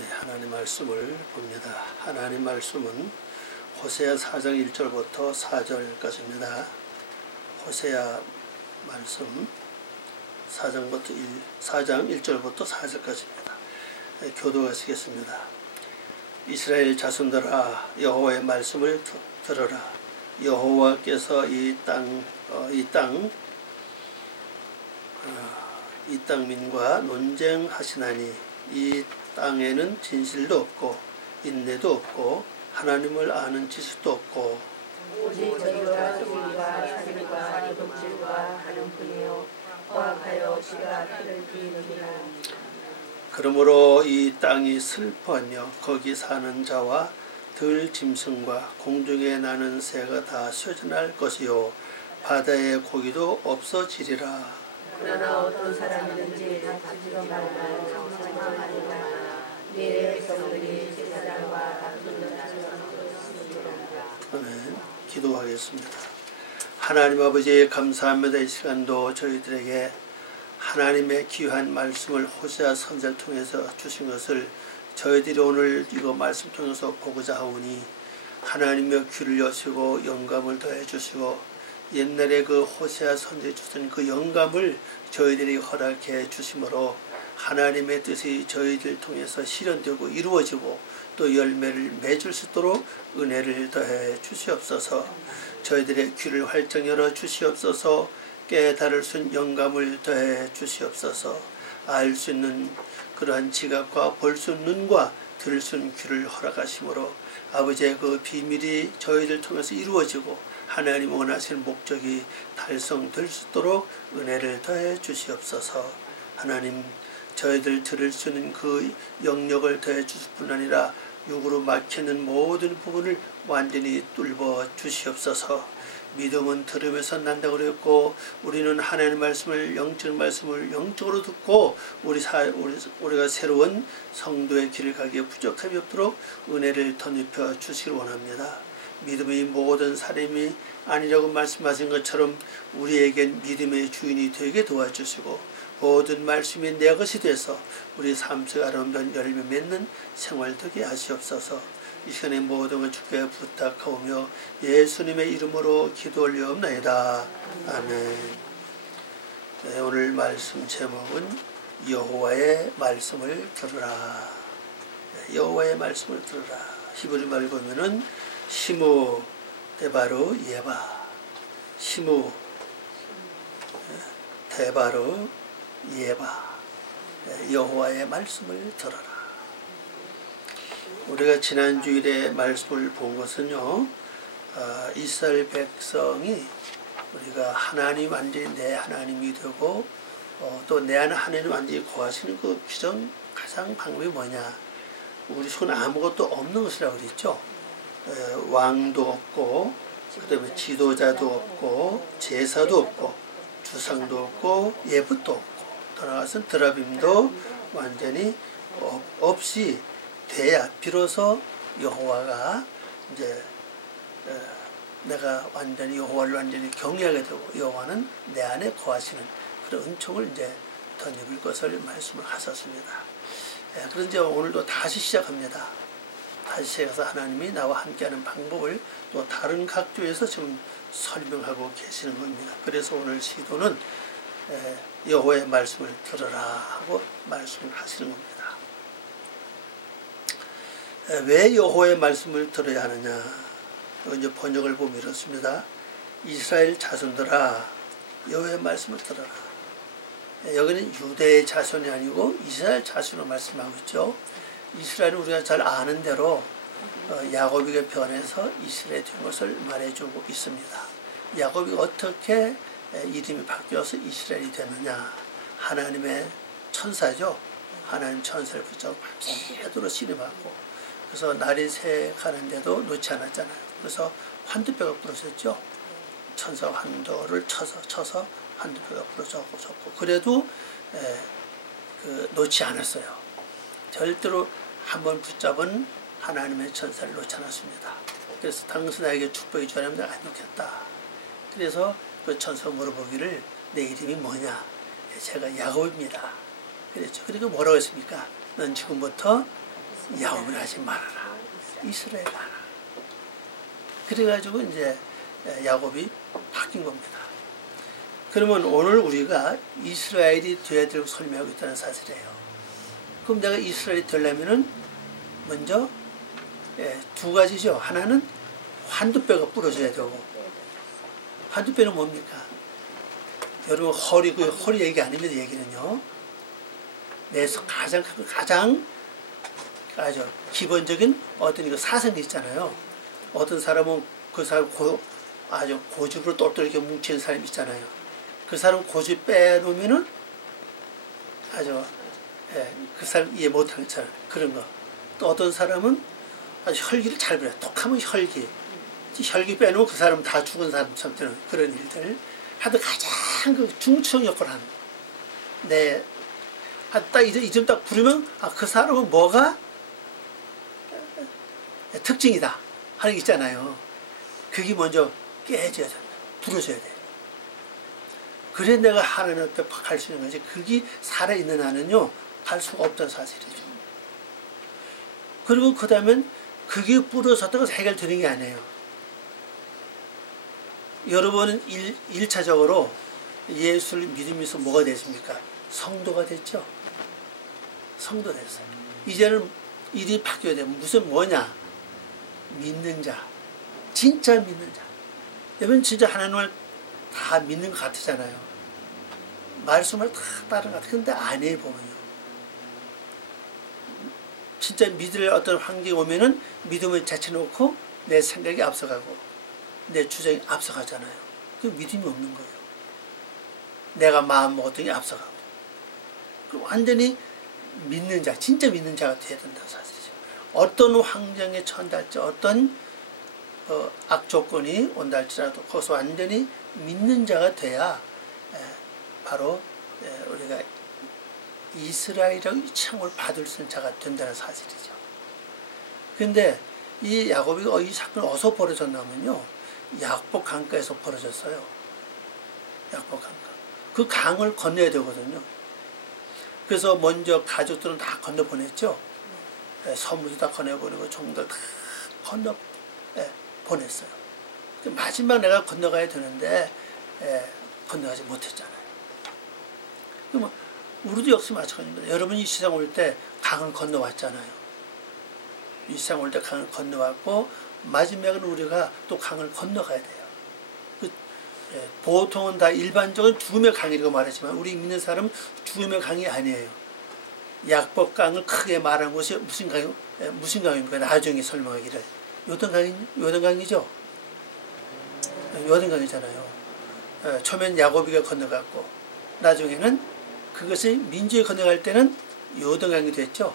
네, 하나님 말씀을 봅니다. 하나님 말씀은 호세아 4장 1절부터 4절까지입니다. 호세아 말씀 4장 1절부터 4절까지입니다. 네, 교도하시겠습니다. 이스라엘 자손들아, 여호와의 말씀을 들으라. 여호와께서 이 땅민과 논쟁하시나니 이 땅에는 진실도 없고 인내도 없고 하나님을 아는 지식도 없고 오직 저희가 소리와 사실과 이동질과 하는 뿐이요 허락하여 지가 피를 흘리느니라. 그러므로 이 땅이 슬퍼하며 거기 사는 자와 들 짐승과 공중에 나는 새가 다 쇠전할 것이요 바다의 고기도 없어지리라. 그러나 어떤 사람이든지 다투지도 말고 성성하리라. 네 백성들이 제사장과 다투는 아멘. 기도하겠습니다. 하나님 아버지 감사합니다. 이 시간도 저희들에게 하나님의 귀한 말씀을 호세아 선지자를 통해서 주신 것을 저희들이 오늘 이거 말씀 통해서 보고자 하오니 하나님의 귀를 여시고 영감을 더해 주시고 옛날에 그 호세아 선지자에 주신 그 영감을 저희들이 허락해 주심으로 하나님의 뜻이 저희들 통해서 실현되고 이루어지고 또 열매를 맺을 수 있도록 은혜를 더해 주시옵소서. 저희들의 귀를 활짝 열어 주시옵소서. 깨달을 수 있는 영감을 더해 주시옵소서. 알 수 있는 그러한 지각과 볼 수 있는 눈과 들을 수 있는 귀를 허락하심으로 아버지의 그 비밀이 저희들 통해서 이루어지고 하나님 원하시는 목적이 달성될 수 있도록 은혜를 더해 주시옵소서. 하나님 저희들 들을 수 있는 그 영역을 더해 주실 뿐 아니라 육으로 막히는 모든 부분을 완전히 뚫어 주시옵소서. 믿음은 들으면서 난다고 그랬고 우리는 하나님의 말씀을 영적 말씀을 영적으로 듣고 우리가 새로운 성도의 길을 가기에 부족함이 없도록 은혜를 덧입혀 주시길 원합니다. 믿음의 모든 사람이 아니라고 말씀하신 것처럼 우리에겐 믿음의 주인이 되게 도와주시고 모든 말씀이 내 것이 돼서 우리 삶 속에 아름다운 열매 맺는 생활 되게 하시옵소서. 이 시간에 모든 걸 주께 부탁하오며 예수님의 이름으로 기도 올려옵나이다. 아멘. 네, 오늘 말씀 제목은 여호와의 말씀을 들으라. 여호와의 말씀을 들으라. 히브리 말 보면은 시무 데바르 예바, 시무 데바르 예바, 여호와의 말씀을 들어라. 우리가 지난 주일에 말씀을 본 것은요, 이스라엘 백성이 우리가 하나님 완전히 내 하나님이 되고 또 내 안에 하나님 완전히 거하시는 그 가장 방법이 뭐냐? 우리 손에 아무것도 없는 것이라고 그랬죠. 왕도 없고 그 다음에 지도자도 없고 제사도 없고 주상도 없고 예붓도 없고 더 나아가서는 드라빔도 완전히 없이 돼야 비로소 여호와가 이제 내가 완전히 여호와를 완전히 경외하게 되고 여호와는 내 안에 거하시는 그런 은총을 이제 덧입을 것을 말씀을 하셨습니다. 그래서 이제 오늘도 다시 시작합니다. 다시 시작해서 하나님이 나와 함께하는 방법을 또 다른 각도에서 지금 설명하고 계시는 겁니다. 그래서 오늘 시도는 여호와의 말씀을 들으라 하고 말씀을 하시는 겁니다. 왜 여호와의 말씀을 들어야 하느냐? 이제 번역을 보면 이렇습니다. 이스라엘 자손들아, 여호와의 말씀을 들어라. 여기는 유대의 자손이 아니고 이스라엘 자손을 말씀하고 있죠. 이스라엘은 우리가 잘 아는 대로 야곱에게 변해서 이스라엘이 된 것을 말해주고 있습니다. 야곱이 어떻게 이름이 바뀌어서 이스라엘이 되느냐? 하나님의 천사죠. 하나님 천사를 붙잡고 밤새도록 신임하고 그래서 날이 새가는데도 놓지 않았잖아요. 그래서 환두뼈가 부러졌죠. 천사 환도를 쳐서 환두뼈가 부러졌고 그래도 놓지 않았어요. 절대로 한번 붙잡은 하나님의 천사를 놓지 않았습니다. 그래서 당신에게 축복이 주하면 내가 안 놓겠다. 그래서 그 천사가 물어보기를 내 이름이 뭐냐? 제가 야곱입니다. 그랬죠. 그러니까 뭐라고 했습니까? 넌 지금부터 야곱을 하지 말아라. 이스라엘 하라. 그래가지고 이제 야곱이 바뀐 겁니다. 그러면 오늘 우리가 이스라엘이 되어야 되고 설명하고 있다는 사실이에요. 그럼 내가 이스라엘이 되려면은 먼저 두 가지죠. 하나는 환두뼈가 부러져야 되고, 환두뼈는 뭡니까? 여러분 허리, 그 허리 얘기 아닙니다. 얘기는요. 내에서 가장 아주 기본적인 어떤 이거 사성이 있잖아요. 어떤 사람은 그 사람 아주 고집으로 똘똘 이렇게 뭉치는 사람이 있잖아요. 그 사람 고집 빼놓으면은 아주 그 사람 이해 못하는 사람 그런 거. 또 어떤 사람은 아주 혈기를 잘 부려. 톡하면 혈기 빼놓으면 그 사람은 다 죽은 사람처럼 되는 그런 일들. 하여튼 가장 그 중추적 역할을 하는. 네. 딱 이점 딱 부르면 그 사람은 뭐가 특징이다 하는 게 있잖아요. 그게 먼저 깨져야 된다. 부러져야 돼. 그래 내가 하나님 앞에 갈 수 있는 거지. 그게 살아있는 한은요 갈 수가 없다는 사실이죠. 그리고 그 다음엔 그게 부러졌다고 해결되는 게 아니에요. 여러분은 1차적으로 예수를 믿으면서 뭐가 됐습니까? 성도가 됐죠. 성도 됐어요. 이제는 일이 바뀌어야 돼요. 무슨 뭐냐? 믿는 자. 진짜 믿는 자. 여러분 진짜 하나님을 다 믿는 것 같으잖아요. 말씀을 다 따르는 것 같아요. 근데 안에 보면요. 진짜 믿을 어떤 환경이 오면은 믿음을 제쳐놓고 내 생각이 앞서가고 내 주장이 앞서가잖아요. 그 믿음이 없는 거예요. 내가 마음 먹었던 게 앞서가고. 그럼 완전히 믿는 자, 진짜 믿는 자가 되어야 된다는 사실이죠. 어떤 환경에 처한다 할지, 어떤 악조건이 온다 할지라도 거기서 완전히 믿는 자가 돼야 바로 우리가 이스라엘의 칭을 받을 수 있는 자가 된다는 사실이죠. 그런데 이 야곱이 이 사건이 어디서 벌어졌냐면요. 야복 강가에서 벌어졌어요. 야복 강가. 그 강을 건너야 되거든요. 그래서 먼저 가족들은 다 건너보냈죠. 선물도 다 건너보내고 종들 다 건너보냈어요. 마지막 내가 건너가야 되는데 건너가지 못했잖아요. 그러면 우리도 역시 마찬가지입니다. 여러분이 이 세상 올 때 강을 건너왔잖아요. 이 세상 올 때 강을 건너왔고 마지막은 우리가 또 강을 건너가야 돼요. 보통은 다 일반적인 죽음의 강이라고 말하지만 우리 믿는 사람은 죽음의 강이 아니에요. 약복강을 크게 말한 것이 무슨 강입니까? 나중에 설명하기를 요단강이죠. 요단강이잖아요. 처음엔 야곱이가 건너갔고 나중에는 그것이 민족이 건너갈 때는 요단강이 됐죠.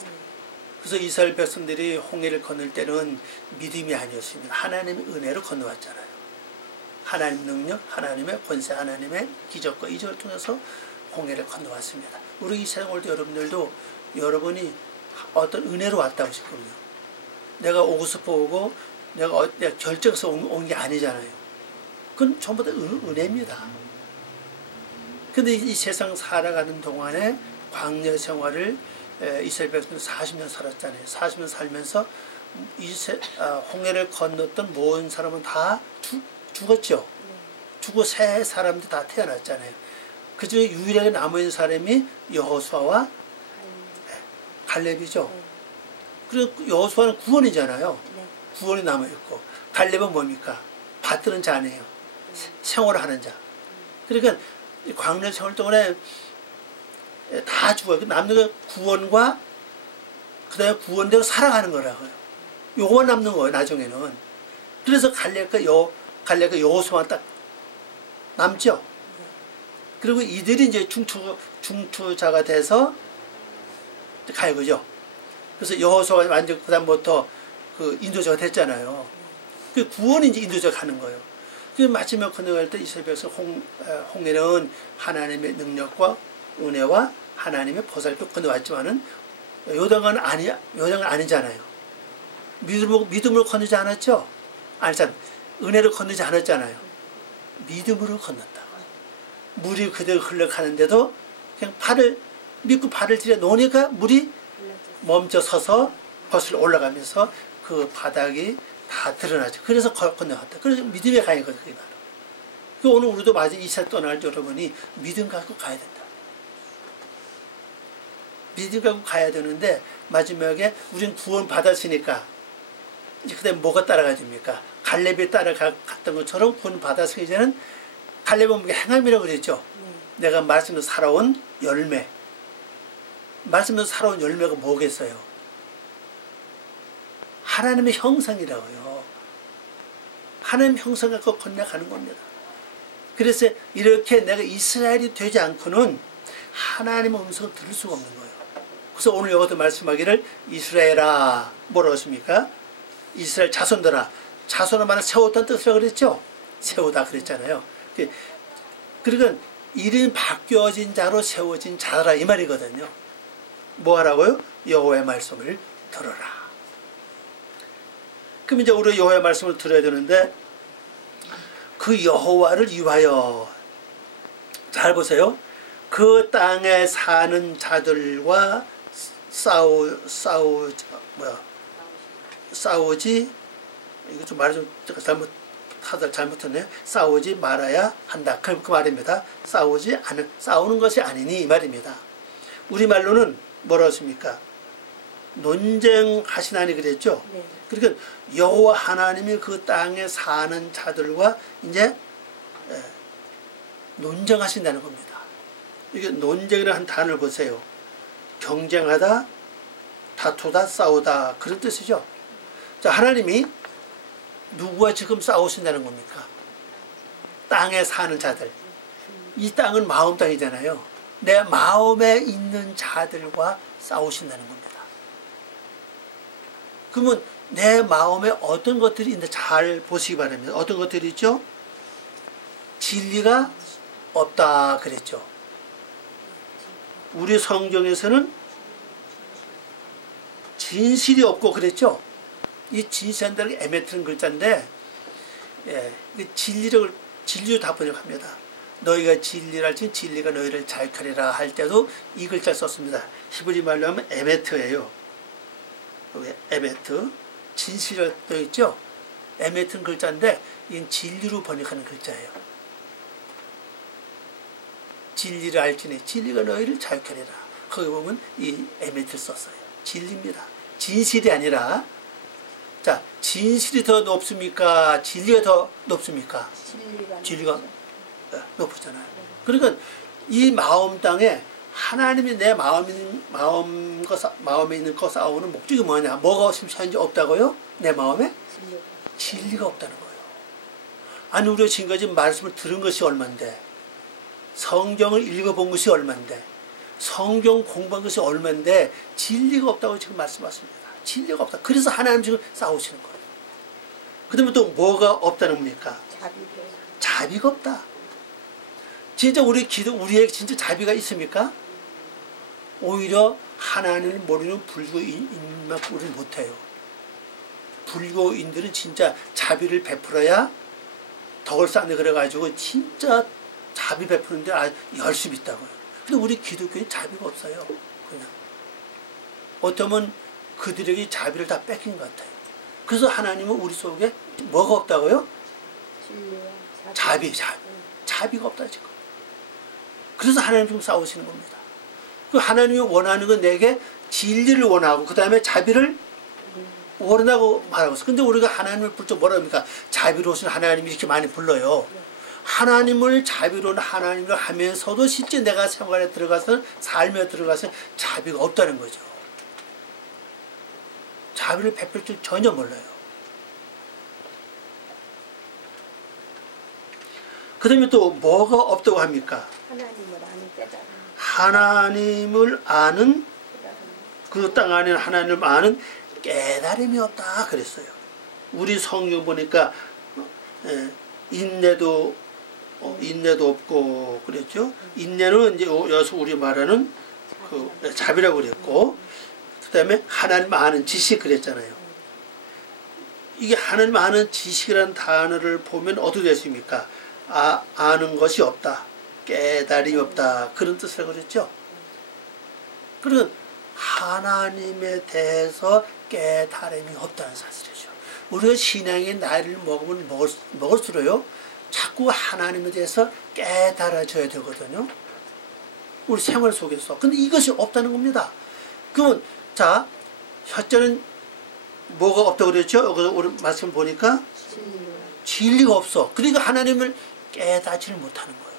그래서 이스라엘 백성들이 홍해를 건널 때는 믿음이 아니었습니다. 하나님의 은혜로 건너왔잖아요. 하나님의 능력, 하나님의 권세, 하나님의 기적과 이적을 통해서 홍해를 건너왔습니다. 우리 이 세상 올 때 여러분들도 여러분이 어떤 은혜로 왔다고 싶거든요. 내가 오고 싶어 오고 내가 결정해서 온 게 아니잖아요. 그건 전부 다 은혜입니다. 근데 이 세상 살아가는 동안에 광야 생활을 이스라엘 백성은 40년 살았잖아요. 40년 살면서 홍해를 건넜던 모든 사람은 다 죽었죠. 죽고 새 사람들이 다 태어났잖아요. 그 중에 유일하게 남아있는 사람이 여호수아와 갈렙이죠. 그리고 여호수아는 구원이잖아요. 구원이 남아있고 갈렙은 뭡니까? 받드는 자네요. 생활하는 자. 그러니까 광야 생활 동안에 다 죽어요. 남는 게 구원과 그 다음에 구원대로 살아가는 거라고요. 요거만 남는 거예요. 나중에는. 그래서 갈렙과 여호수아만 딱 남죠. 그리고 이들이 이제 중투자가 돼서 가요, 그죠? 그래서 여호수아가 완전 그다음부터 그 인도자가 됐잖아요. 그 구원이 이제 인도자가 가는 거예요. 그 마지막 건너갈 때 이스라엘 백성 홍해는 하나님의 능력과 은혜와 하나님의 보살펴 건너왔지만은 요단강은 아니잖아요. 믿음으로 건너지 않았죠? 아니잖아요. 은혜로 건너지 않았잖아요. 믿음으로 건넜다고. 물이 그대로 흘러가는데도 그냥 믿고 발을 들여 놓으니까 물이 멈춰 서서 거슬러 올라가면서 그 바닥이 다 드러나죠. 그래서 건너갔다. 그래서 믿음의 강이거든요. 그게 바로. 오늘 우리도 마저 이사 떠날 여러분이 믿음 갖고 가야 된다. 믿음 갖고 가야 되는데 마지막에 우리는 구원 받았으니까 이제 그다음에 뭐가 따라가야 됩니까? 갈렙이 따라갔던 것처럼 구원 받았으니 이제는 갈렙은 행함이라고 그랬죠. 내가 말씀으로 살아온 열매. 말씀으로 살아온 열매가 뭐겠어요? 하나님의 형상이라고요. 하나님 형상 갖고 건너가는 겁니다. 그래서 이렇게 내가 이스라엘이 되지 않고는 하나님의 음성을 들을 수가 없는 거예요. 그래서 오늘 여기도 말씀하기를 이스라엘아 뭐라고 했습니까? 이스라엘 자손들아. 자손을 말은 세웠다는 뜻이라고 그랬죠? 세우다 그랬잖아요. 그러니까 이름 바뀌어진 자로 세워진 자라 이 말이거든요. 뭐 하라고요? 여호와의 말씀을 들어라. 그럼 이제 우리 여호와의 말씀을 들어야 되는데 그 여호와를 위하여 잘 보세요. 그 땅에 사는 자들과 싸우지 이거 좀 말을 좀 잘못했네요. 싸우지 말아야 한다. 그 말입니다. 싸우는 것이 아니니 이 말입니다. 우리말로는 뭐라고 했습니까? 논쟁하시나니 그랬죠? 네. 그러니까 여호와 하나님이 그 땅에 사는 자들과 이제 논쟁하신다는 겁니다. 이게 논쟁이라는 단어를 보세요. 경쟁하다, 다투다, 싸우다 그런 뜻이죠. 자, 하나님이 누구와 지금 싸우신다는 겁니까? 땅에 사는 자들. 이 땅은 마음 땅이잖아요. 내 마음에 있는 자들과 싸우신다는 겁니다. 그러면 내 마음에 어떤 것들이 있는데 잘 보시기 바랍니다. 어떤 것들이 있죠? 진리가 없다 그랬죠. 우리 성경에서는 진실이 없고 그랬죠. 이 진실한다는 게 에메트는 글자인데 진리로 다 번역합니다. 너희가 진리를 알지 진리가 너희를 자유하리라 할 때도 이 글자 썼습니다. 히브리 말로 하면 에메트예요. 에메트 진실이 되어 있죠. 에메트는 글자인데 이건 진리로 번역하는 글자예요. 진리를 알지니 진리가 너희를 자유하리라. 거기 보면 이 에메트를 썼어요. 진리입니다. 진실이 아니라 자 진실이 더 높습니까? 진리가 더 높습니까? 진리가 높잖아요. 그러니까 이 마음 땅에 하나님이 내 마음에 있는 거 싸우는 목적이 뭐냐? 뭐가 현재 없다고요? 내 마음에? 진리가 없다는 거예요. 아니 우리가 지금까지 말씀을 들은 것이 얼만데 성경을 읽어본 것이 얼만데 성경 공부한 것이 얼만데 진리가 없다고 지금 말씀하십니다. 진리가 없다. 그래서 하나님 지금 싸우시는 거예요. 그 다음에 또 뭐가 없다는 겁니까? 자비가 없다. 진짜 우리에게 진짜 자비가 있습니까? 오히려 하나님을 모르는 불교인만큼 우리는 못해요. 불교인들은 진짜 자비를 베풀어야 덕을 쌓는 그래가지고 진짜 자비 베푸는데 열심히 있다고요. 근데 우리 기독교인 자비가 없어요. 그냥 어쩌면 그들에게 자비를 다 뺏긴 것 같아요. 그래서 하나님은 우리 속에 뭐가 없다고요? 자비가 없다 지금. 그래서 하나님 지금 싸우시는 겁니다. 그 하나님이 원하는 건 내게 진리를 원하고 그 다음에 자비를 원하고 말하고 있어. 근데 우리가 하나님을 부를 때 뭐라 합니까? 자비로우신 하나님 이렇게 많이 불러요. 하나님을 자비로운 하나님을 하면서도 실제 내가 생활에 들어가서 삶에 들어가서 자비가 없다는 거죠. 자비를 베풀 줄 전혀 몰라요. 그 다음에 또 뭐가 없다고 합니까? 하나님을 아는 그 땅 안에 하나님을 아는 깨달음이 없다 그랬어요. 우리 성경 보니까 인내도 없고 그랬죠. 인내는 이제 여기서 우리 말하는 그 자비라고 그랬고, 그 다음에 하나님 아는 지식 그랬잖아요. 이게 하나님 아는 지식이라는 단어를 보면 어떻게 됐습니까? 아는 것이 없다, 깨달음이 없다 그런 뜻이라고 그랬죠. 그러면 하나님에 대해서 깨달음이 없다는 사실이죠. 우리가 신앙의 나이를 먹으면 먹을수록요 자꾸 하나님에 대해서 깨달아져야 되거든요. 우리 생활 속에서. 근데 이것이 없다는 겁니다. 그러면 자, 첫째는 뭐가 없다고 그랬죠? 우리 말씀 보니까 진리가 없어. 그러니까 하나님을 깨닫지를 못하는 거예요.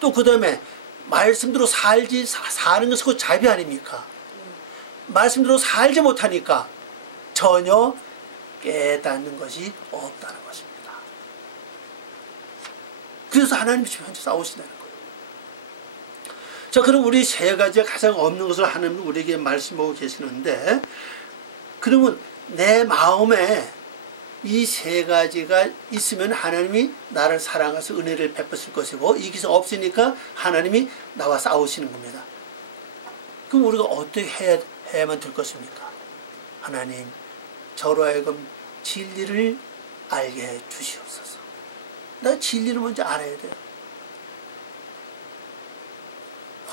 또 그 다음에 말씀대로 사는 것은 그 자비 아닙니까? 말씀대로 살지 못하니까 전혀 깨닫는 것이 없다는 것입니다. 그래서 하나님이 지금 현재 싸우신다는 거예요. 자, 그럼 우리 세 가지가 가장 없는 것을 하나님 우리에게 말씀하고 계시는데, 그러면 내 마음에 이 세 가지가 있으면 하나님이 나를 사랑해서 은혜를 베푸실 것이고, 이것이 없으니까 하나님이 나와 싸우시는 겁니다. 그럼 우리가 어떻게 해야만 될 것입니까? 하나님, 저로 하여금 진리를 알게 해 주시옵소서. 나 진리를 먼저 알아야 돼요.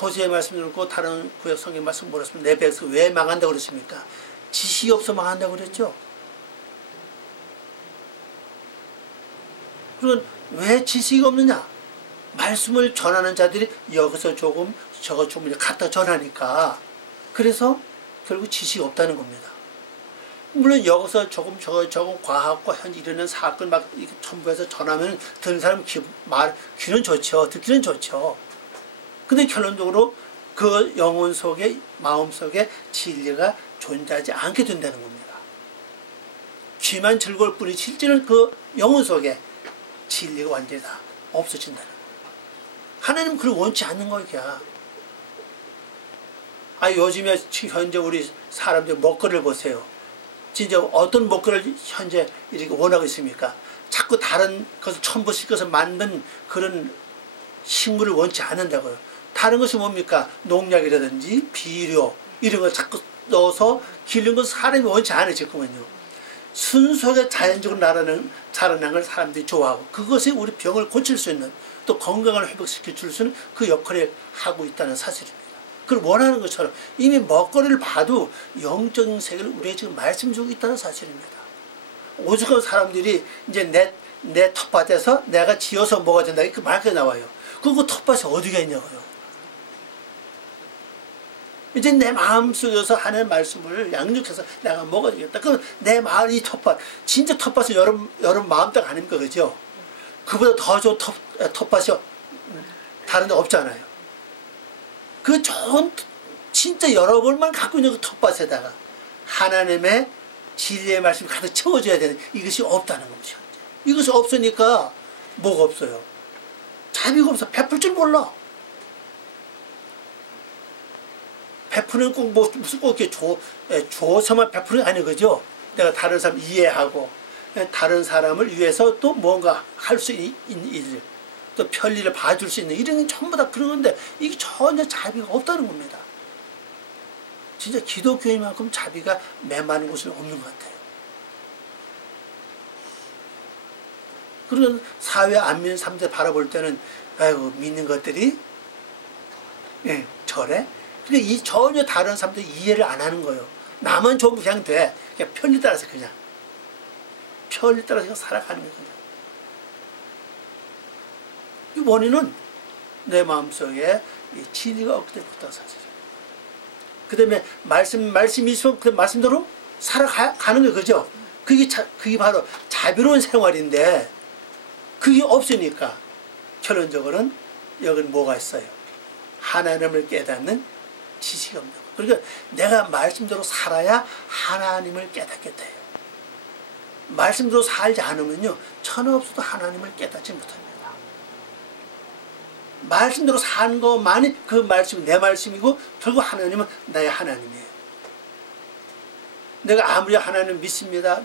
호세의 말씀 듣고 다른 구약 성경 말씀 뭐랬습니까? 내 백성 왜 망한다고 그랬습니까? 지식이 없어 망한다고 그랬죠. 그건 왜 지식이 없느냐? 말씀을 전하는 자들이 여기서 조금 저거 조금 갖다 전하니까, 그래서 결국 지식이 없다는 겁니다. 물론 여기서 조금 저거 과학과 현재 일어나는 사건 막 첨부해서 전하면 듣는 사람 귀는 좋죠. 듣기는 좋죠. 근데 결론적으로 그 영혼 속에, 마음 속에 진리가 존재하지 않게 된다는 겁니다. 귀만 즐거울 뿐이 실제는 그 영혼 속에 진리가 완전히 다 없어진다는 거예요. 하나님은 그걸 원치 않는 거야. 요즘에 현재 우리 사람들 먹거리를 보세요. 진짜 어떤 먹거리를 현재 이렇게 원하고 있습니까? 자꾸 다른 것을 첨부시켜서 만든 그런 식물을 원치 않는다고요. 다른 것이 뭡니까? 농약이라든지 비료 이런 걸 자꾸 넣어서 기르는 것을 사람이 원치 않아요. 지금은요. 순수하게 자연적으로 자라난 걸 사람들이 좋아하고, 그것이 우리 병을 고칠 수 있는, 또 건강을 회복시켜 줄 수 있는 그 역할을 하고 있다는 사실입니다. 그걸 원하는 것처럼 이미 먹거리를 봐도 영적인 세계를 우리에게 지금 말씀 주고 있다는 사실입니다. 오죽한 사람들이 이제 내 텃밭에서 내가 지어서 먹어야 된다, 그 말까지 나와요. 그 텃밭이 어디가 있냐고요. 이제 내 마음속에서 하나님의 말씀을 양육해서 내가 먹어야 되겠다. 그럼 내 마을 이 텃밭, 진짜 텃밭은 여러분 마음대로 아닙니까? 그죠? 그보다 더 좋은 텃밭이 다른 데 없잖아요. 그 좋은, 진짜 여러분만 갖고 있는 그 텃밭에다가 하나님의 진리의 말씀이 가득 채워져야 되는, 이것이 없다는 거죠. 이것이 없으니까 뭐가 없어요? 자비가 없어. 베풀 줄 몰라. 베푸는 꼭 무슨 꼭 이렇게 줘서만 베푸는 게 아닌 거죠. 내가 다른 사람 이해하고, 다른 사람을 위해서 또 뭔가 할 수 있는 일, 또 편리를 봐줄 수 있는, 이런 게 전부 다 그런 건데, 이게 전혀 자비가 없다는 겁니다. 진짜 기독교인만큼 자비가 메마른 곳은 없는 것 같아요. 그리고 사회 안 믿는 사람들 바라볼 때는, 아이고, 믿는 것들이, 저래? 근데 이 전혀 다른 사람들이 이해를 안 하는 거예요. 나만 좋으면 그냥 돼. 그냥 편리 따라서 그냥. 편리 따라서 그냥 살아가는 거예요. 이 원인은 내 마음속에 이 진리가 없기 때문이다, 사실은. 그 다음에 말씀이 있으면 그 말씀대로 살아가는 거예요. 그죠? 그게 바로 자비로운 생활인데, 그게 없으니까 결론적으로는 여기는 뭐가 있어요? 하나님을 깨닫는 지식이 없는 거예요. 그러니까 내가 말씀대로 살아야 하나님을 깨닫게 돼요. 말씀대로 살지 않으면요, 천하 없어도 하나님을 깨닫지 못합니다. 말씀대로 사는 것만이 그 말씀이 내 말씀이고, 결국 하나님은 나의 하나님이에요. 내가 아무리 하나님 믿습니다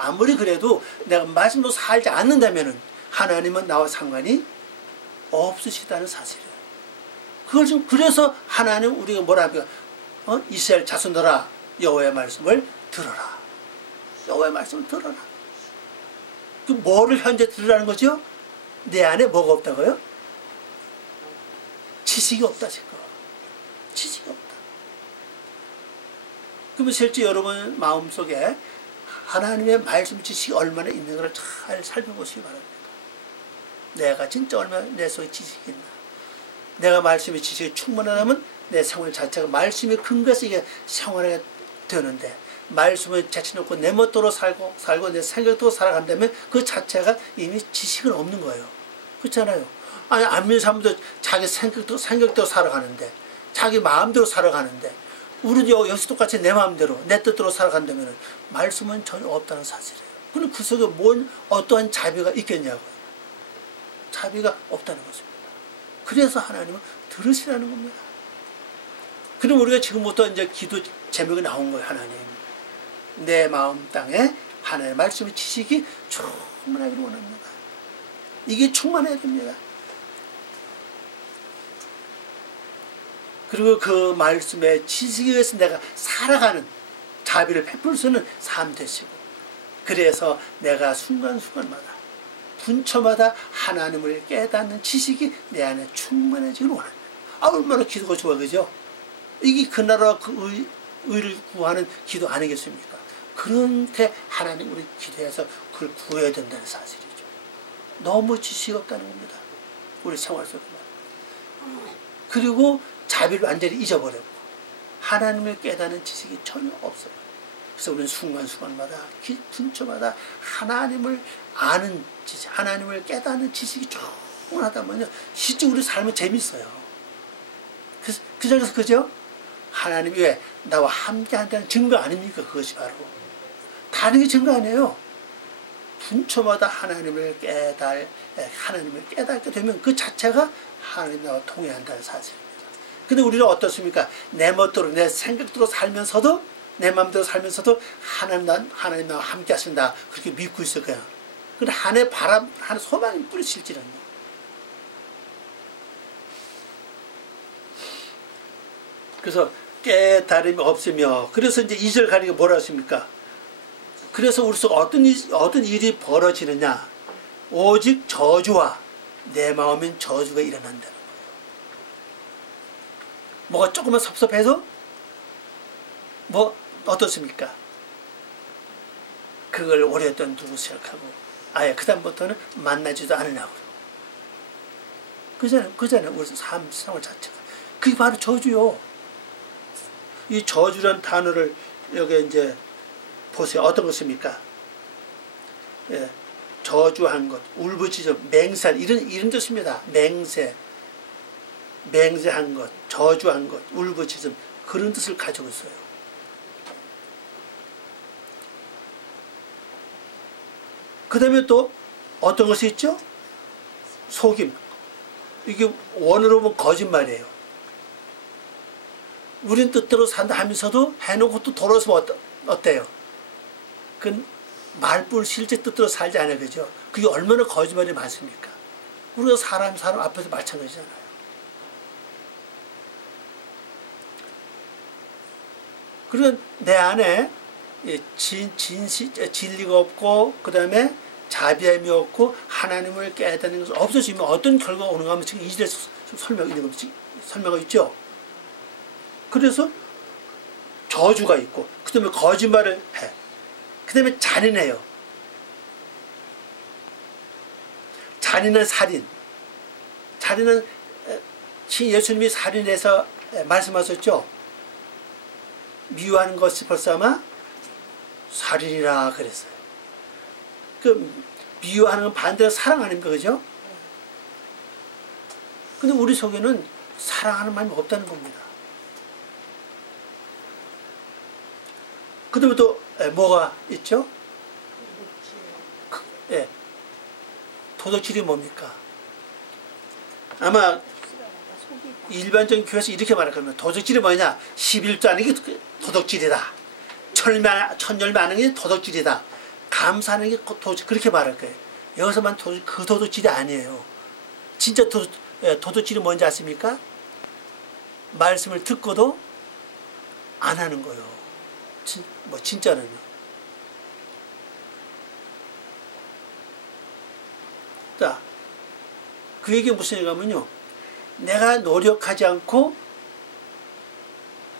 아무리 그래도 내가 말씀대로 살지 않는다면은 하나님은 나와 상관이 없으시다는 사실이에요. 그걸 좀, 그래서 하나님 우리가 뭐라 합니까? 이스라엘 자손들아, 여호와의 말씀을 들어라. 여호와의 말씀을 들어라. 그 뭐를 현재 들으라는 거죠? 내 안에 뭐가 없다고요? 지식이 없다, 지금. 지식이 없다. 그러면 실제 여러분 마음속에 하나님의 말씀 지식이 얼마나 있는가를 잘 살펴보시기 바랍니다. 내가 진짜 얼마나 내 속에 지식이 있나. 내가 말씀의 지식이 충분하다면 내 생활 자체가 말씀의 근거에서 이게 생활하게 되는데, 말씀을 제쳐놓고 내 멋대로 살고 내 생각대로 살아간다면 그 자체가 이미 지식은 없는 거예요. 그렇잖아요. 아니, 안 믿는 사람도 자기 생각대로 살아가는데, 자기 마음대로 살아가는데, 우리도 역시 똑같이 내 마음대로, 내 뜻대로 살아간다면 말씀은 전혀 없다는 사실이에요. 그럼 그 속에 뭔 어떠한 자비가 있겠냐고요. 자비가 없다는 것입니다. 그래서 하나님은 들으시라는 겁니다. 그럼 우리가 지금부터 이제 기도 제목이 나온 거예요. 하나님, 내 마음 땅에 하나님의 말씀의 지식이 충만하기를 원합니다. 이게 충만해야 됩니다. 그리고 그 말씀의 지식에 의해서 내가 살아가는, 자비를 베풀 수 있는 삶 되시고, 그래서 내가 순간순간마다 분초마다 하나님을 깨닫는 지식이 내 안에 충만해지기를 원합니다. 얼마나 기도가 좋아, 그죠? 이게 그 나라와 그 의를 구하는 기도 아니겠습니까? 그런데 하나님 우리 기도해서 그걸 구해야 된다는 사실이죠. 너무 지식이 없다는 겁니다. 우리 생활 속에. 그리고 자비를 완전히 잊어버렸고 하나님을 깨닫는 지식이 전혀 없어요. 그래서 우리는 순간순간마다 분초마다 하나님을 아는 지식, 하나님을 깨닫는 지식이 충분하다면요, 실제 우리 삶은 재밌어요. 그래서 그죠? 하나님이 왜 나와 함께 한다는 증거 아닙니까? 그것이 바로 다른 게 증거 아니에요. 분초마다 하나님을 깨닫게 되면 그 자체가 하나님 나와 동행한다는 사실입니다. 근데 우리는 어떻습니까? 내 멋대로, 내 생각대로 살면서도, 내 마음대로 살면서도 하나님 나와 함께 하신다, 그렇게 믿고 있어요. 그냥. 근데 한해 바람, 한 소망이 뿌리칠지는요. 그래서 깨달음이 없으며, 그래서 이제 2절 가니까 뭐라 했습니까? 그래서 우리 속 어떤 일이 벌어지느냐? 오직 저주와 내 마음엔 저주가 일어난다는 거예요. 뭐가 조금만 섭섭해도 뭐 어떻습니까? 그걸 오랫동안 두고 생각하고 아예 그 다음부터는 만나지도 않으려고 그잖아요. 우리 생활 자체가. 그게 바로 저주요. 이 저주란 단어를 여기 이제 보세요. 어떤 것입니까? 예, 저주한 것, 울부짖음, 맹세한 이런 뜻입니다. 맹세한 것, 저주한 것, 울부짖음, 그런 뜻을 가지고 있어요. 그 다음에 또 어떤 것이 있죠? 속임. 이게 원어로 보면 거짓말이에요. 우린 뜻대로 산다 하면서도 해놓고 또 돌아서면 어때요? 그 말뿐 실제 뜻대로 살지 않아요. 그죠? 그게 얼마나 거짓말이 많습니까? 우리가 사람 앞에서 마찬가지잖아요. 그러면 내 안에 진리가 없고, 그 다음에 자비함이 없고, 하나님을 깨닫는 것이 없어지면 어떤 결과가 오는가 하면 지금 2절에서 설명하고 있죠. 그래서 저주가 있고, 그 다음에 거짓말을 해. 그 다음에 잔인해요. 잔인한 살인. 잔인한, 예수님이 살인해서 말씀하셨죠. 미워하는 것이 벌써 아마 살인이라 그랬어요. 그 미워하는 건 반대로 사랑 아닙니까? 그죠? 근데 우리 속에는 사랑하는 마음이 없다는 겁니다. 그 다음에 또 뭐가 있죠? 예. 도덕질이 뭡니까? 아마 일반적인 교회에서 이렇게 말할 겁니다. 도덕질이 뭐냐? 11조 하는 게 도덕질이다. 천열매 하는 게 도덕질이다. 감사하는 게 도덕질, 그렇게 말할 거예요. 여기서만 그 도덕질이 아니에요. 진짜 도덕질이 뭔지 아십니까? 말씀을 듣고도 안 하는 거예요. 진짜는요. 자, 그 얘기 무슨 얘기냐면요. 내가 노력하지 않고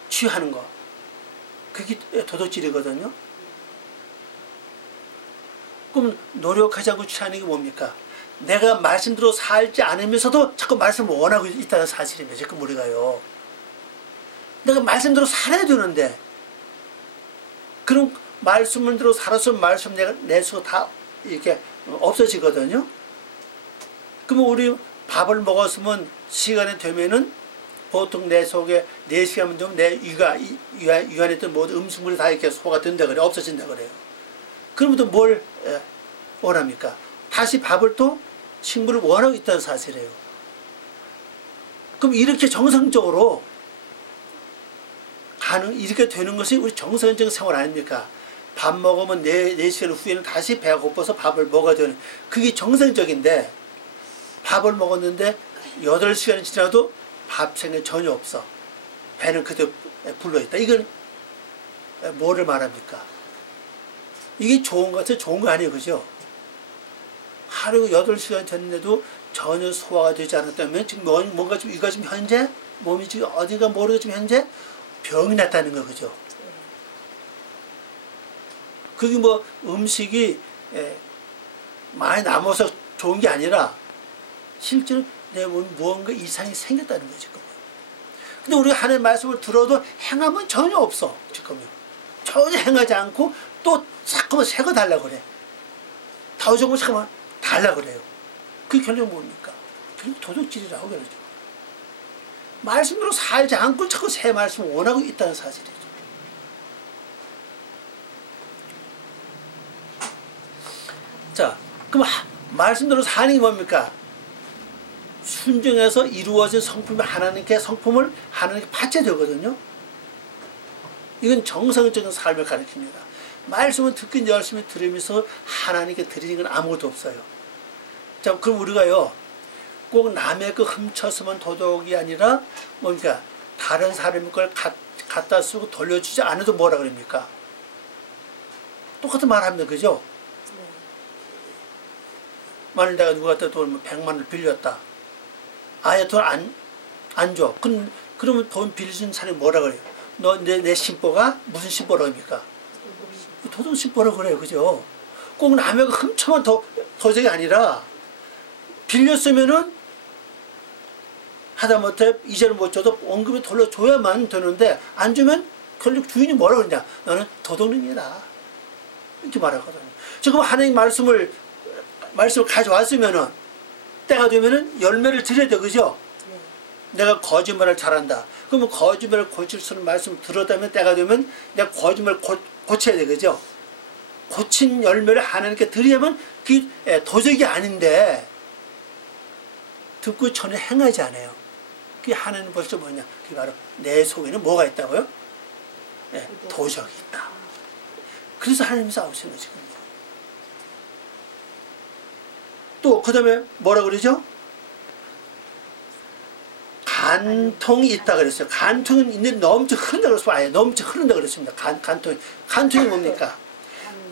취하는 거. 그게 도덕질이거든요. 그럼 노력하지 않고 취하는 게 뭡니까? 내가 말씀대로 살지 않으면서도 자꾸 말씀을 원하고 있다는 사실입니다. 지금 우리가요. 내가 말씀대로 살아야 되는데, 그럼 말씀대로 살았으면 말씀 내 속에 다 이렇게 없어지거든요. 그러면 우리 밥을 먹었으면 시간이 되면은 보통 내 속에 4시간만 좀 내 유한에 있던 모든 음식물이 다 이렇게 소화가 된다 그래요. 없어진다 그래요. 그러면 또 뭘 원합니까? 다시 밥을 또 식물을 원하고 있다는 사실이에요. 그럼 이렇게 정상적으로 이렇게 되는 것이 우리 정상적인 생활 아닙니까? 밥 먹으면 4시간 후에는 다시 배가 고파서 밥을 먹어야 되는, 그게 정상적인데, 밥을 먹었는데 8시간이 지나도 밥 생각이 전혀 없어. 배는 그대로 불러있다. 이건 뭐를 말합니까? 이게 좋은 것 같아요? 좋은 거 아니에요. 그죠? 하루 8시간 잤는데도 전혀 소화가 되지 않았다면 지금 뭔가 좀 이거 지금 현재 몸이 지금 어딘가 모르게 지금 현재 병이 났다는 거. 그죠? 그게 뭐 음식이 많이 남아서 좋은 게 아니라 실제로 내 몸에 무언가 이상이 생겼다는 거죠. 지금. 근데 우리가 하나님의 말씀을 들어도 행함은 전혀 없어. 지금요. 전혀 행하지 않고 또 자꾸만 새거 달라고 그래. 더 좋은 거 자꾸만 달라고 그래요. 그게 결국 뭡니까? 그게 도둑질이라고 그러죠. 말씀대로 살지 않고 자꾸 새 말씀을 원하고 있다는 사실이죠. 자, 그럼 말씀대로 사는 게 뭡니까? 순종해서 이루어진 성품이 하나님께 하나님께 되거든요. 이건 정상적인 삶을 가리킵니다. 말씀을 듣긴 열심히 들으면서 하나님께 드리는 건 아무것도 없어요. 자, 그럼 우리가요, 꼭 남의 거 훔쳐서만 도덕이 아니라 뭡니까? 다른 사람의 걸 갖다 쓰고 돌려주지 않아도 뭐라 그럽니까? 똑같은 말 합니다. 그죠? 만일 내가 누구한테 돈 100만 원을 빌렸다. 아예 돈 안 줘. 그러면 돈 빌려준 사람이 뭐라 그래요? 너 내 신보가 무슨 신보라고 합니까? 도덕 신보라고 그래요. 그죠? 꼭 남의 거 훔쳐만 도덕이 아니라 빌렸으면은 하다못해 이자를 못 줘도 원금을 돌려줘야만 되는데 안 주면 결국 주인이 뭐라 그러냐? 너는 도둑놈이다. 이렇게 말하거든요. 지금 하나님 말씀을 가져왔으면은 때가 되면은 열매를 드려야 돼. 그죠? 내가 거짓말을 잘한다. 그러면 거짓말을 고칠 수 있는 말씀을 들었다면 때가 되면 내가 거짓말을 고쳐야 돼. 그죠? 고친 열매를 하나님께 드리면 그게 도적이 아닌데 듣고 전혀 행하지 않아요. 그게 하나님 벌써 뭐냐? 그게 바로 내 속에는 뭐가 있다고요? 도적이 있다. 그래서 하나님이 싸우시는 거지. 또 그 다음에 뭐라 그러죠? 간통이 있다 그랬어요. 간통은 있는데 넘쳐 흐른다 그랬어요. 아예 넘쳐 흐른다 그랬습니다. 간통이 뭡니까?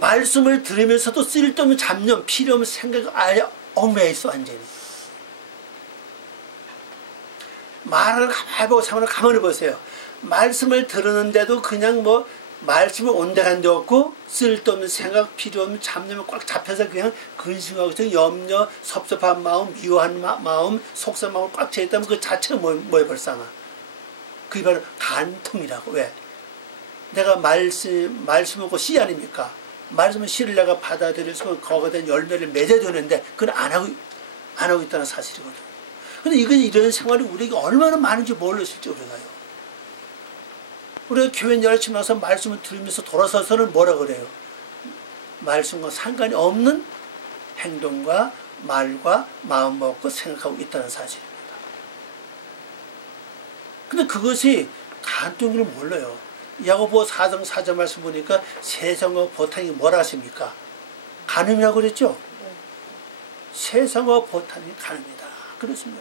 말씀을 들으면서도 쓸데없는 잡념, 필요없는 생각 아예 얽매여 있어 완전히. 말을 가만히 보고 가만히 보세요. 말씀을 들었는데도 그냥 뭐 말씀을 온데간데 없고 쓸데없는 생각, 필요없는 잡념에 꽉 잡혀서 그냥 근심하고 염려, 섭섭한 마음, 미워한 마음, 속상한 마음을 꽉 채있다면 그 자체가 뭐에 벌상아. 그게 바로 간통이라고. 왜? 내가 말씀하고 씨 아닙니까? 말씀은 씨를 내가 받아들여서 거기에 대한 열매를 맺어야 되는데 그건 안 하고 있다는 사실이거든. 근데 이런 생활이 우리에게 얼마나 많은지 몰랐을지 우리가요. 우리가 교회 열심히 와서 말씀을 들으면서 돌아서서는 뭐라 그래요? 말씀과 상관이 없는 행동과 말과 마음 먹고 생각하고 있다는 사실입니다. 근데 그것이 간통을 몰라요. 야고보 4장 4절 말씀 보니까 세상과 보탄이 뭐라 하십니까? 간음이라고 그랬죠? 세상과 보탄이 간음이다. 그렇습니다.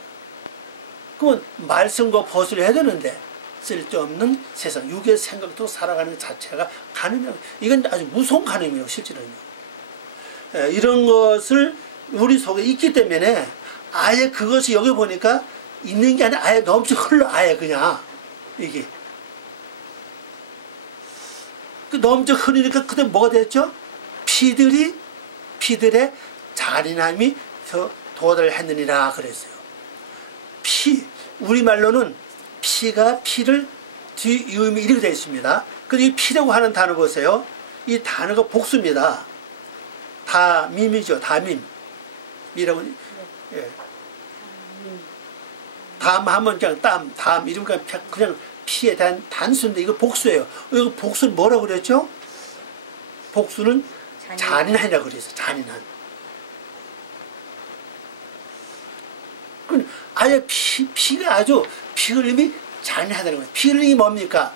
그러면 말씀과 벗을 해야 되는데 쓸데없는 세상, 육의 생각도 살아가는 자체가 간음이에요. 이건 아주 무서운 간음이에요. 실제로요. 이런 것을 우리 속에 있기 때문에 아예 그것이 여기 보니까 있는 게 아니라 아예 넘쳐 흘러. 아예 그냥 이게 넘쳐 흐르니까 그때 뭐가 됐죠? 피들의 잔인함이 도달했느니라 그랬어요. 우리말로는 피를 뒤이음이 이렇게 되어 있습니다. 그런데 이 피라고 하는 단어 보세요. 이 단어가 복수입니다. 다밈이죠. 다밈이라고. 예. 담하면 그냥 담 이런 거 그냥 피에 대한 단수인데 이거 복수예요. 이거 복수는 뭐라고 그랬죠? 복수는 잔인한이라고 그랬어요. 잔인한. 아예 피가 아주 피 흘림이 잔인하다는 거예요. 피 흘림이 뭡니까?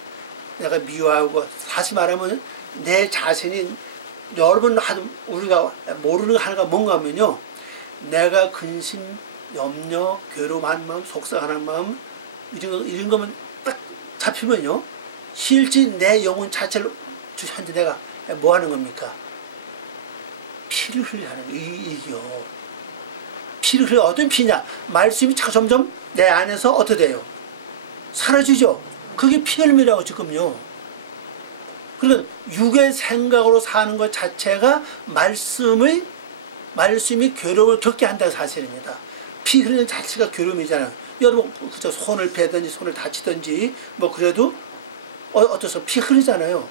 내가 미워하고 다시 말하면 내 자신이 여러분 우리가 모르는 하나가 뭔가 하면요. 내가 근심, 염려, 괴로워하는 마음, 속상하는 마음 이런 거면 딱 잡히면요. 실제 내 영혼 자체를 현재 내가 뭐 하는 겁니까? 피를 흘리는 이기요. 피를 흘려 어떤 피냐? 말씀이 점점 내 안에서 어떻게 돼요? 사라지죠. 그게 피 흘림이라고 지금요. 그러니까 육의 생각으로 사는 것 자체가 말씀이 괴로움을 겪게 한다는 사실입니다. 피 흘리는 자체가 괴로움이잖아요. 여러분 그저 손을 베든지 손을 다치든지 뭐 그래도 어떠서 피 흘리잖아요.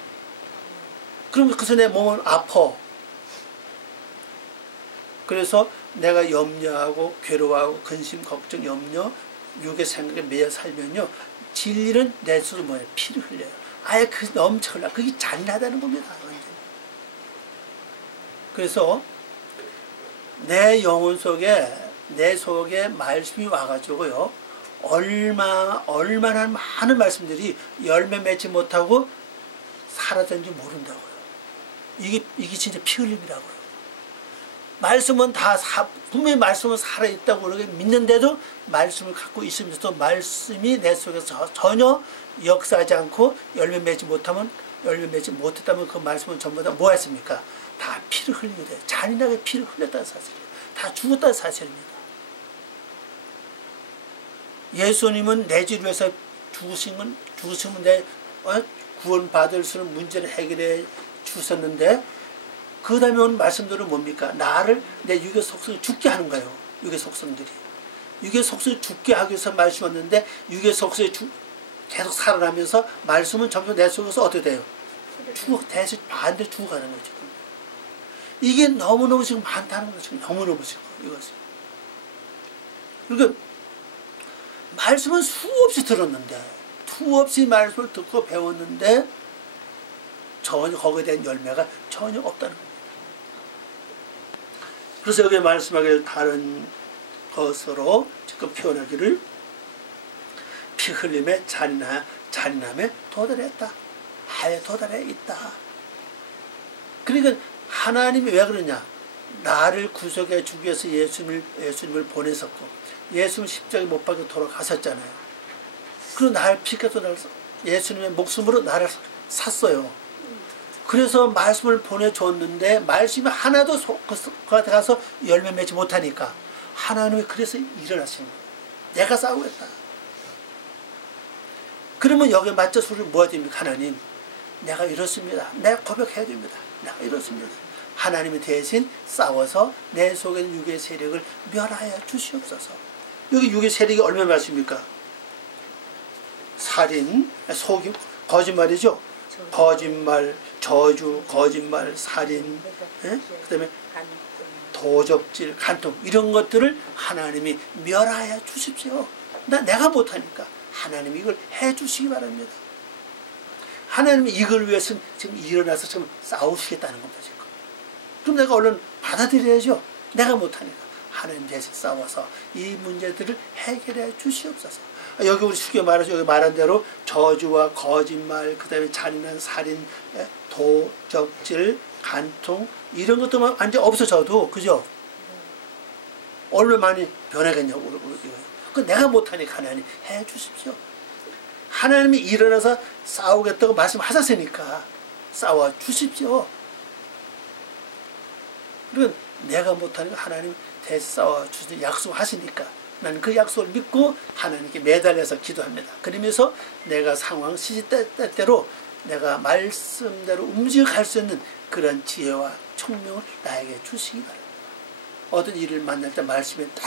그러면 그래서 내 몸은 아파. 그래서 내가 염려하고 괴로워하고 근심, 걱정, 염려, 육의 생각에 매여 살면요. 진리는 내 스스로 뭐예요? 피를 흘려요. 아예 그 넘쳐 흘러. 그게 잔인하다는 겁니다. 완전히. 그래서 내 영혼 속에 내 속에 말씀이 와가지고요. 얼마나 많은 말씀들이 열매 맺지 못하고 사라졌는지 모른다고요. 이게 진짜 피 흘림이라고요. 말씀은 분명히 말씀은 살아있다고 그렇게 믿는데도 말씀을 갖고 있으면서도 말씀이 내 속에서 전혀 역사하지 않고 열매 맺지 못했다면 그 말씀은 전부 다 뭐 했습니까? 다 피를 흘리게 돼요. 잔인하게 피를 흘렸다는 사실이에요. 다 죽었다는 사실입니다. 예수님은 내 죄를 위해서 죽으시면 내 구원받을 수 있는 문제를 해결해 주셨는데 그 다음에 온 말씀들은 뭡니까? 나를 내 육의 속성을 죽게 하는 거예요. 육의 속성들이. 육의 속성을 죽게 하기 위해서 말씀이 왔는데 육의 속성이 계속 살아나면서 말씀은 점점 내 속에서 어떻게 돼요? 대신 반대로 죽어가는 거죠. 이게 너무너무 지금 많다는 거죠. 너무너무 지금 이것은. 그러니까 말씀은 수없이 들었는데 수없이 말씀을 듣고 배웠는데 전혀 거기에 대한 열매가 전혀 없다는 겁니다. 그래서 여기 말씀하기를 다른 것으로 지금 표현하기를 피 흘림의 잔인함에 도달했다. 아예 도달해 있다. 그러니까 하나님이 왜 그러냐? 나를 구속해 주기 위해서 예수님을 보내셨고 예수님 십자가에 못 박혀 돌아가셨잖아요. 그리고 나를 피께서 예수님의 목숨으로 나를 샀어요. 그래서 말씀을 보내줬는데 말씀이 하나도 가서 열매 맺지 못하니까 하나님이 그래서 일어나시는 거예요. 내가 싸우겠다. 그러면 여기에 맞춰서 우리는 뭐 해야 됩니까? 하나님 내가 이렇습니다. 내가 고백해야 됩니다. 내가 이렇습니다. 하나님이 대신 싸워서 내 속에 있는 육의 세력을 멸하여 주시옵소서. 여기 육의 세력이 얼마나 많습니까? 살인, 속임, 거짓말이죠. 거짓말, 저주, 거짓말, 살인, 그 다음에 도적질, 간통 이런 것들을 하나님이 멸하여 주십시오. 내가 못하니까 하나님이 이걸 해주시기 바랍니다. 하나님이 이걸 위해서 지금 일어나서 지금 싸우시겠다는 겁니다. 지금. 그럼 내가 얼른 받아들여야죠. 내가 못하니까 하나님 대신 싸워서 이 문제들을 해결해 주시옵소서. 여기 우리 쉽게 말해서 여기 말한 대로 저주와 거짓말, 그 다음에 잔인한 살인, 도적질, 간통 이런 것도 완전 없어져도 그죠? 얼마나 많이 변하겠냐고. 그 내가 못하니까 하나님 해 주십시오. 하나님이 일어나서 싸우겠다고 말씀하셨으니까 싸워 주십시오. 그러니까 내가 못하니까 하나님 대신 싸워 주실 약속하시니까 나는 그 약속을 믿고 하나님께 매달려서 기도합니다. 그러면서 내가 상황 시시때때로 내가 말씀대로 움직여갈 수 있는 그런 지혜와 총명을 나에게 주시기 바랍니다. 어떤 일을 만날 때 말씀에 딱